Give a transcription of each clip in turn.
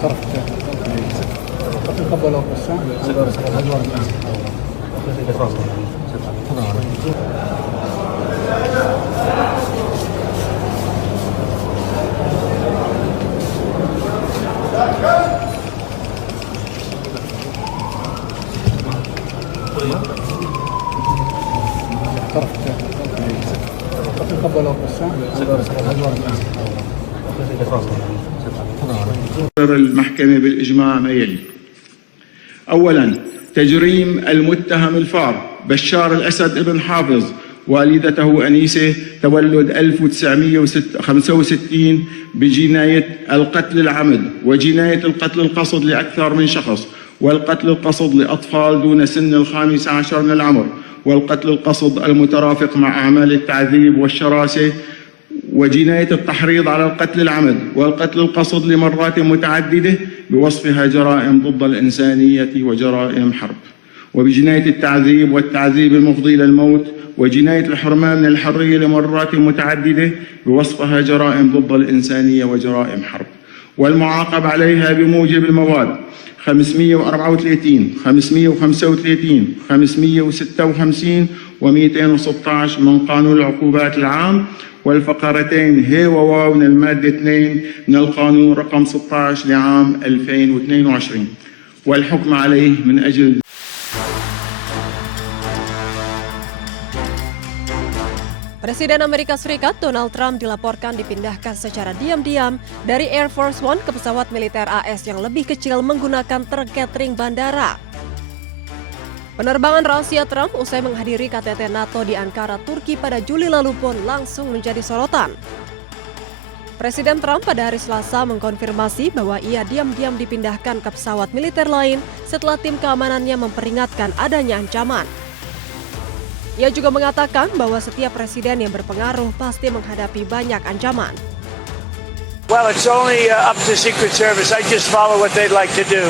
Perfetto. Proprio cavolo passante. Allora sarà la giornata. Perfetto. Proprio cavolo passante. Allora sarà la giornata. المحكمة بالإجماع ما يلي: أولاً، تجريم المتهم الفار بشار الأسد ابن حافظ والدته أنيسة تولد 1965 بجناية القتل العمد وجناية القتل القصد لأكثر من شخص، والقتل القصد لأطفال دون سن 15 من العمر، والقتل القصد المترافق مع أعمال التعذيب والشراسة، وجناية التحريض على القتل العمد والقتل القصد لمرات متعددة بوصفها جرائم ضد الإنسانية وجرائم حرب، وبجناية التعذيب والتعذيب المفضي للموت، وجناية الحرمان من الحرية لمرات متعددة بوصفها جرائم ضد الإنسانية وجرائم حرب، والمعاقب عليها بموجب المواد 534 535 556 و216 من قانون العقوبات العام، والفقرتين ه وواو من المادة 2 من القانون رقم 16 لعام 2022، والحكم عليه من أجل Presiden Amerika Serikat Donald Trump dilaporkan dipindahkan secara diam-diam dari Air Force One ke pesawat militer AS yang lebih kecil menggunakan truk catering bandara. Penerbangan rahasia Trump usai menghadiri KTT NATO di Ankara, Turki pada Juli lalu pun langsung menjadi sorotan. Presiden Trump pada hari Selasa mengkonfirmasi bahwa ia diam-diam dipindahkan ke pesawat militer lain setelah tim keamanannya memperingatkan adanya ancaman. Ia juga mengatakan bahwa setiap presiden yang berpengaruh pasti menghadapi banyak ancaman. Well, it's only up to Secret Service. I just follow what they'd like to do.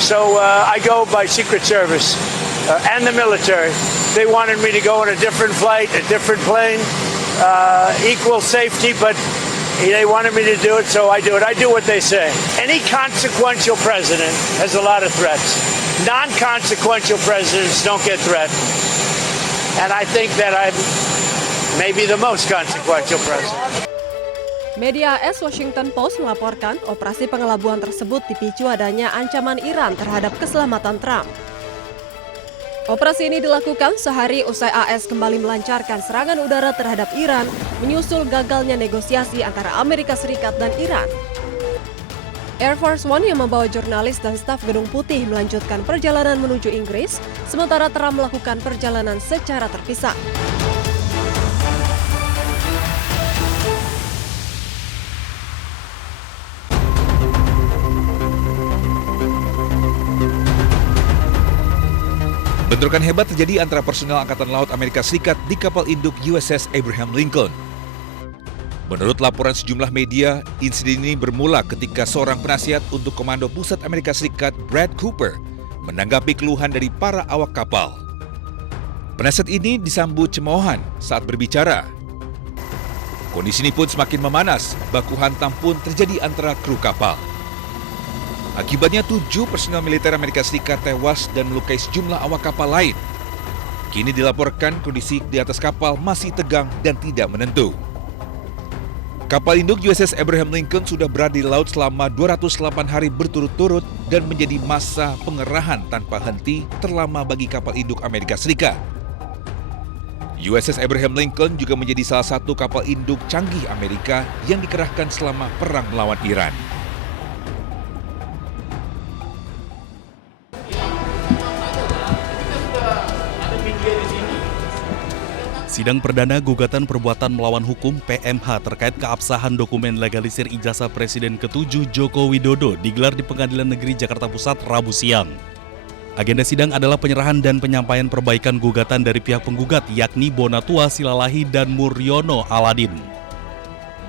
So I go by Secret Service and the military. They wanted me to go on a different flight, a different plane, equal safety, but they wanted me to do it, so I do it. I do what they say. Any consequential president has a lot of threats. Non-consequential presidents don't get threatened. And I think that I'm maybe the most consequential president. Media AS Washington Post melaporkan operasi pengelabuan tersebut dipicu adanya ancaman Iran terhadap keselamatan Trump. Operasi ini dilakukan sehari usai AS kembali melancarkan serangan udara terhadap Iran menyusul gagalnya negosiasi antara Amerika Serikat dan Iran. Air Force One yang membawa jurnalis dan staf Gedung Putih melanjutkan perjalanan menuju Inggris, sementara Trump melakukan perjalanan secara terpisah. Bentrokan hebat terjadi antara personel Angkatan Laut Amerika Serikat di kapal induk USS Abraham Lincoln. Menurut laporan sejumlah media, insiden ini bermula ketika seorang penasihat untuk Komando Pusat Amerika Serikat, Brad Cooper, menanggapi keluhan dari para awak kapal. Penasihat ini disambut cemoohan saat berbicara. Kondisi ini pun semakin memanas, baku hantam pun terjadi antara kru kapal. Akibatnya 7 personel militer Amerika Serikat tewas dan melukai sejumlah awak kapal lain. Kini dilaporkan kondisi di atas kapal masih tegang dan tidak menentu. Kapal induk USS Abraham Lincoln sudah berada di laut selama 208 hari berturut-turut dan menjadi masa pengerahan tanpa henti terlama bagi kapal induk Amerika Serikat. USS Abraham Lincoln juga menjadi salah satu kapal induk canggih Amerika yang dikerahkan selama perang melawan Iran. Sidang perdana gugatan perbuatan melawan hukum PMH terkait keabsahan dokumen legalisir ijazah Presiden ke-7 Joko Widodo digelar di Pengadilan Negeri Jakarta Pusat Rabu siang. Agenda sidang adalah penyerahan dan penyampaian perbaikan gugatan dari pihak penggugat yakni Bonatua Silalahi dan Muryono Aladin.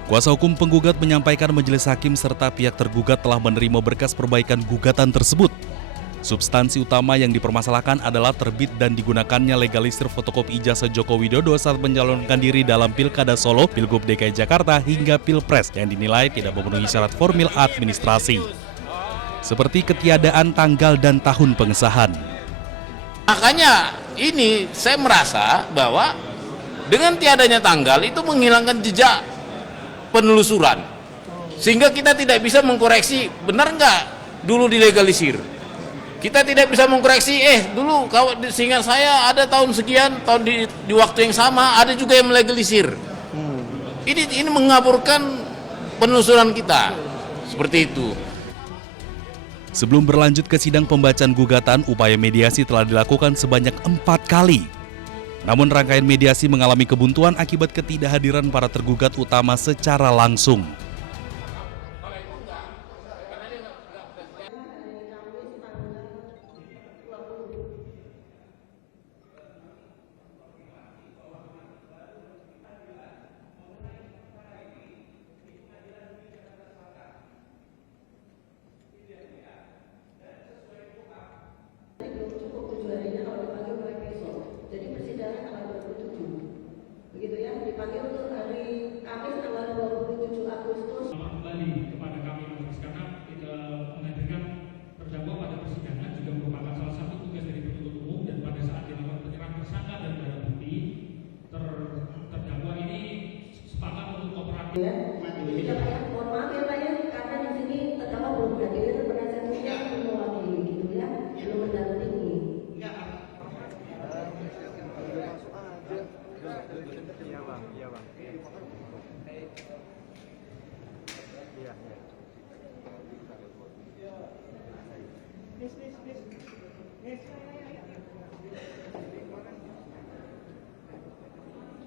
Kuasa hukum penggugat menyampaikan majelis hakim serta pihak tergugat telah menerima berkas perbaikan gugatan tersebut. Substansi utama yang dipermasalahkan adalah terbit dan digunakannya legalisir fotokopi ijazah Joko Widodo saat mencalonkan diri dalam Pilkada Solo, Pilgub DKI Jakarta hingga Pilpres yang dinilai tidak memenuhi syarat formil administrasi. seperti ketiadaan tanggal dan tahun pengesahan. Makanya ini saya merasa bahwa dengan tiadanya tanggal itu menghilangkan jejak penelusuran, sehingga kita tidak bisa mengkoreksi benar nggak dulu dilegalisir. Kita tidak bisa mengkoreksi dulu kalau seingat saya ada tahun sekian, tahun di waktu yang sama ada juga yang melegalisir. Ini mengaburkan penelusuran kita seperti itu. Sebelum berlanjut ke sidang pembacaan gugatan, upaya mediasi telah dilakukan sebanyak 4 kali. Namun rangkaian mediasi mengalami kebuntuan akibat ketidakhadiran para tergugat utama secara langsung.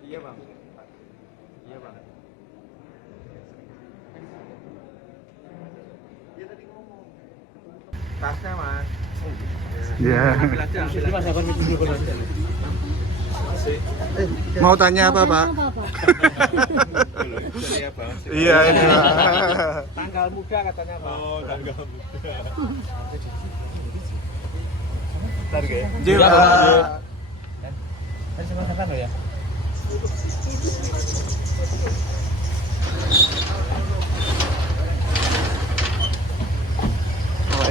Iya bang. Iya bang. Dia tadi ngomong. Tasnya mas. Iya. Ambil aja. Mas, aku permisi dulu. Mau tanya apa, Pak? Iya, ini Pak. Tanggal muda katanya Pak. Oh, tanggal muda. Bentar ya. Iya. Kan cuma kan ya. Oh,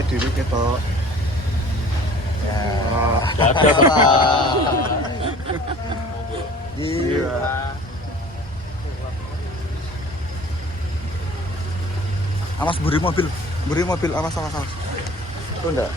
diri kita. Ya. Ada Pak. Iya. Awas buri mobil, awas. Itu enggak?